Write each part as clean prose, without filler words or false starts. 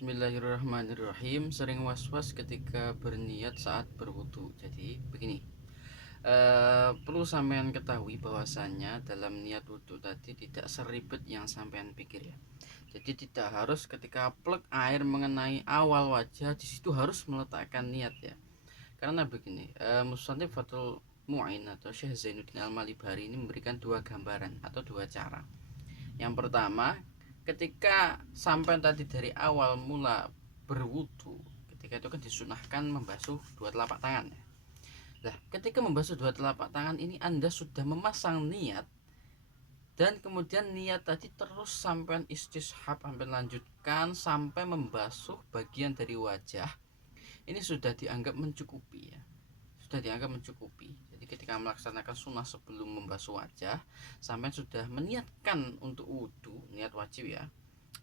Bismillahirrahmanirrahim. Sering was-was ketika berniat saat berwudu. Jadi begini, perlu sampean ketahui bahwasannya dalam niat wudu tadi tidak seribet yang sampean pikir ya. Jadi tidak harus ketika plek air mengenai awal wajah di situ harus meletakkan niat ya. Karena begini, Musannif Fathul Mu'in atau Syekh Zainuddin Al-Malibari ini memberikan dua gambaran atau dua cara. Yang pertama, ketika sampai tadi dari awal mula berwudu, ketika itu kan disunahkan membasuh dua telapak tangan ya. Nah, ketika membasuh dua telapak tangan ini Anda sudah memasang niat, dan kemudian niat tadi terus sampai istishab, sampai lanjutkan sampai membasuh bagian dari wajah, ini sudah dianggap mencukupi ya, sudah dianggap mencukupi. Jadi ketika melaksanakan sunnah sebelum membasuh wajah, sampai sudah meniatkan untuk wudhu, niat wajib ya,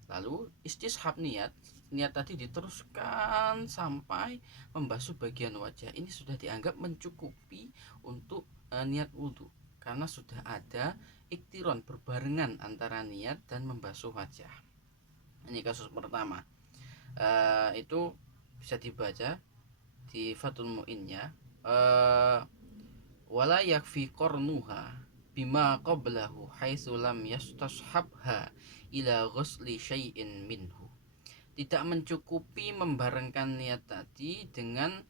lalu istishab niat tadi diteruskan sampai membasuh bagian wajah, ini sudah dianggap mencukupi untuk niat wudhu, karena sudah ada iktiron berbarengan antara niat dan membasuh wajah. Ini kasus pertama. Itu bisa dibaca di Fathul Mu'innya, wala yakfi qarnuha bima qablahu haitsu lam yastashabha ila ghusli syai'in minhu. Tidak mencukupi membarengkan niat tadi dengan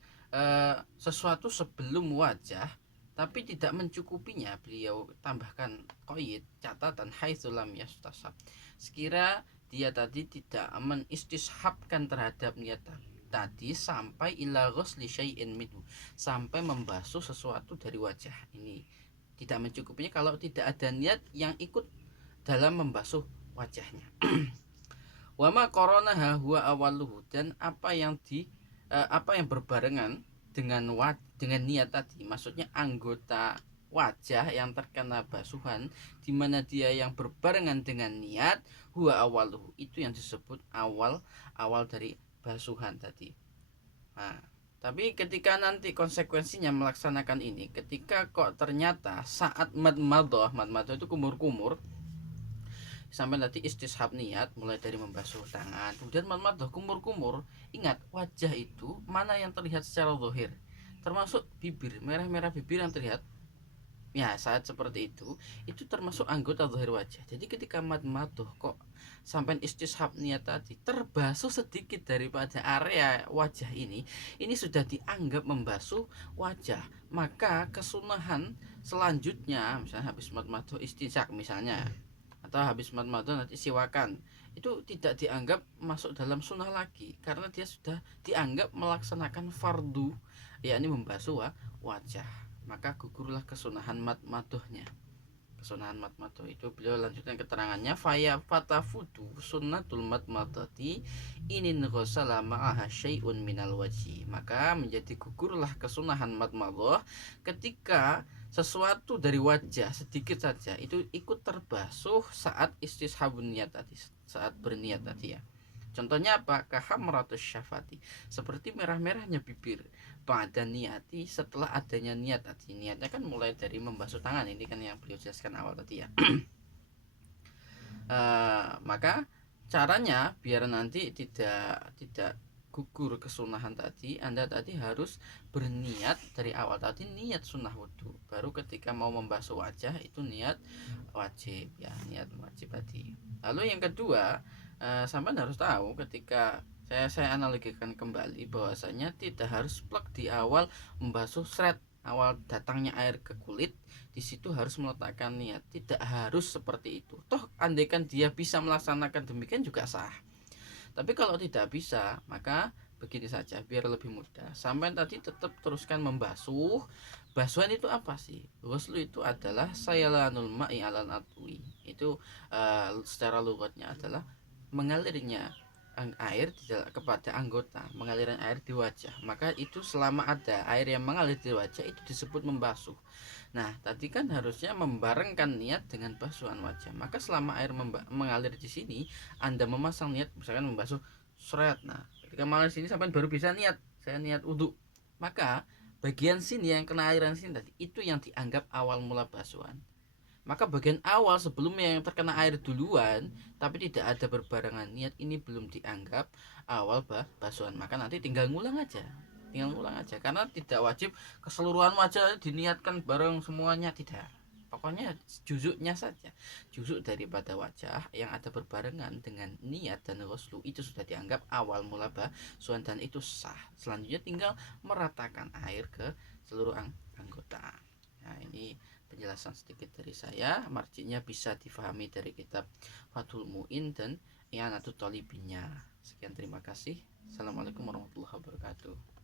sesuatu sebelum wajah, tapi tidak mencukupinya beliau tambahkan qaid, catatan haitsu lam yastashab, sekira dia tadi tidak menistishabkan terhadap niat tadi sampai ila ghusli syai'in minhu, sampai membasuh sesuatu dari wajah. Ini tidak mencukupinya kalau tidak ada niat yang ikut dalam membasuh wajahnya. Wama qoronaha huwa awaluhu, dan apa yang berbarengan dengan niat tadi, maksudnya anggota wajah yang terkena basuhan, di mana dia yang berbarengan dengan niat, huwa awaluhu, itu yang disebut awal dari basuhan tadi. Nah, tapi ketika nanti konsekuensinya melaksanakan ini, ketika kok ternyata saat madmadah itu kumur-kumur, sampai nanti istishab niat mulai dari membasuh tangan, kemudian madmadah kumur-kumur, ingat wajah itu mana yang terlihat secara zahir, termasuk bibir, merah-merah bibir yang terlihat ya saat seperti itu termasuk anggota zahir wajah. Jadi ketika madmadah kok sampai istishab niat tadi terbasuh sedikit daripada area wajah ini sudah dianggap membasuh wajah, maka kesunahan selanjutnya, misalnya habis madmadah istinsak misalnya, atau habis madmadah nanti siwakan, itu tidak dianggap masuk dalam sunnah lagi, karena dia sudah dianggap melaksanakan fardu, yakni membasuh wajah. Maka gugurlah kesunahan madmadohnya. Kesunahan madmadoh itu beliau lanjutkan keterangannya, faya fatafudu sunnatul madmadati inin ghusala ma'aha syai'un minal wajhi, maka menjadi gugurlah kesunahan madmadoh ketika sesuatu dari wajah sedikit saja itu ikut terbasuh saat istishabun niat tadi, saat berniat tadi ya. Contohnya apa? Kahamratus syafati, seperti merah-merahnya bibir, pada niati, setelah adanya niat tadi. Niatnya kan mulai dari membasuh tangan, ini kan yang beliau jelaskan awal tadi ya. Maka caranya biar nanti tidak gugur kesunahan tadi, Anda tadi harus berniat dari awal tadi, niat sunnah wudhu, baru ketika mau membasuh wajah itu niat wajib ya, niat wajib tadi. Lalu yang kedua, sampai harus tahu, ketika saya analogikan kembali bahwasanya tidak harus plek di awal membasuh seret, awal datangnya air ke kulit di situ harus meletakkan niat, tidak harus seperti itu. Toh andaikan dia bisa melaksanakan demikian juga sah. Tapi kalau tidak bisa, maka begini saja biar lebih mudah. Sampai tadi tetap teruskan membasuh. Basuhan itu apa sih? Ghuslu itu adalah sayalanul ma'i alal atwi. Itu secara lugatnya adalah mengalirnya air kepada anggota, mengaliran air di wajah. Maka itu selama ada air yang mengalir di wajah itu disebut membasuh. Nah, tadi kan harusnya membarengkan niat dengan basuhan wajah. Maka selama air mengalir di sini, Anda memasang niat, misalkan membasuh seret. Nah, ketika mengalir sini sampai baru bisa niat, saya niat wudhu. Maka bagian sini yang kena airan sini tadi itu yang dianggap awal mula basuhan. Maka bagian awal sebelum yang terkena air duluan tapi tidak ada berbarengan niat, ini belum dianggap awal basuhan. Maka nanti tinggal ngulang aja, karena tidak wajib keseluruhan wajah diniatkan bareng semuanya, tidak. Pokoknya juzuknya saja, juzuk daripada wajah yang ada berbarengan dengan niat dan ghuslu itu sudah dianggap awal mula basuhan dan itu sah. Selanjutnya tinggal meratakan air ke seluruh anggota. Nah, ini penjelasan sedikit dari saya. Marjinya bisa difahami dari kitab Fathul Muin dan I'anatul Talibinnya. Sekian, terima kasih. Assalamualaikum warahmatullahi wabarakatuh.